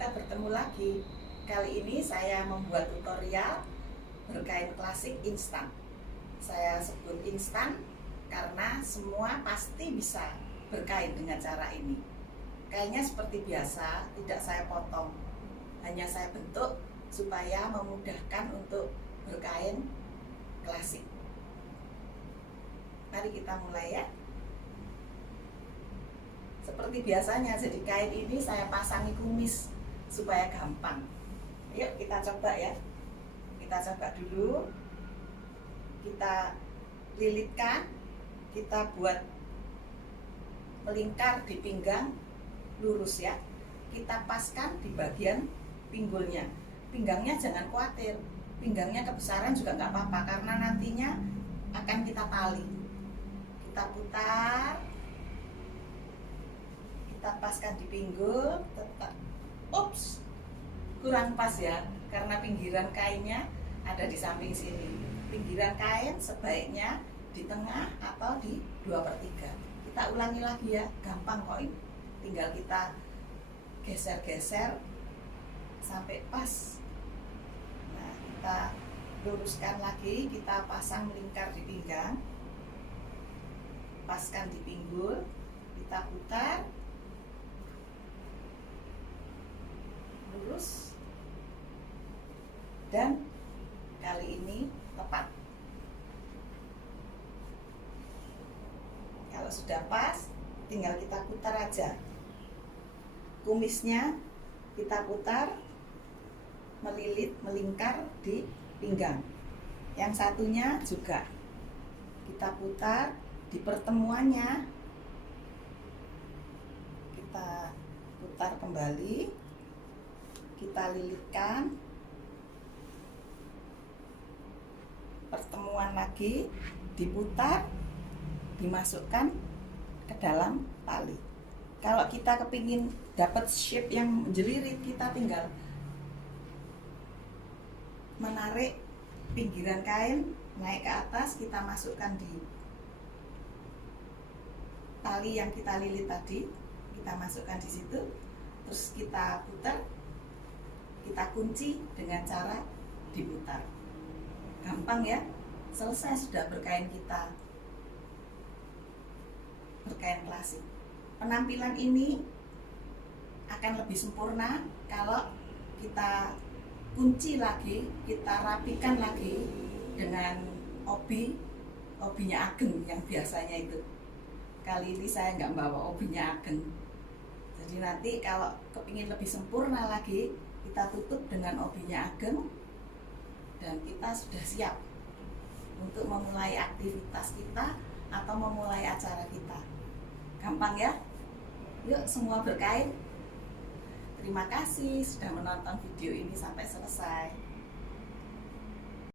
kita bertemu lagi. Kali ini saya membuat tutorial berkain klasik instan. Saya sebut instan karena semua pasti bisa berkain dengan cara ini. Kainnya seperti biasa, tidak saya potong. Hanya saya bentuk supaya memudahkan untuk berkain klasik. Mari kita mulai ya. Seperti biasanya, jadi kain ini saya pasangi kumis supaya gampang. Yuk kita coba ya. Kita coba dulu. Kita lilitkan, kita buat melingkar di pinggang lurus ya. Kita paskan di bagian pinggulnya. Pinggangnya jangan khawatir, pinggangnya kebesaran juga nggak apa-apa karena nantinya akan kita tali. Kita putar, kita paskan di pinggul, tetap, ups, kurang pas ya, karena pinggiran kainnya ada di samping sini. Pinggiran kain sebaiknya di tengah atau di 2/3. Kita ulangi lagi ya, gampang kok ini. Tinggal kita geser-geser sampai pas. Nah, kita luruskan lagi, kita pasang melingkar di pinggang, paskan di pinggul, kita putar, lurus, dan kali ini tepat. Kalau sudah pas, tinggal kita putar aja. Kumisnya kita putar, melilit, melingkar di pinggang. Yang satunya juga kita putar di pertemuannya. Kita putar kembali, kita lilitkan, pertemuan lagi, diputar, dimasukkan ke dalam tali. Kalau kita kepingin dapat shape yang menjelirit, kita tinggal menarik pinggiran kain naik ke atas, kita masukkan di tali yang kita lilit tadi, kita masukkan di situ, terus kita putar, kita kunci dengan cara diputar. Gampang ya, selesai sudah berkain kita, berkain klasik. Penampilan ini akan lebih sempurna kalau kita kunci lagi, kita rapikan lagi dengan obinya Ageng yang biasanya itu. Kali ini saya nggak bawa obinya Ageng. Jadi nanti kalau kepingin lebih sempurna lagi, kita tutup dengan obinya Ageng, dan kita sudah siap untuk memulai aktivitas kita atau memulai acara kita. Gampang ya? Yuk semua berkain. Terima kasih sudah menonton video ini sampai selesai.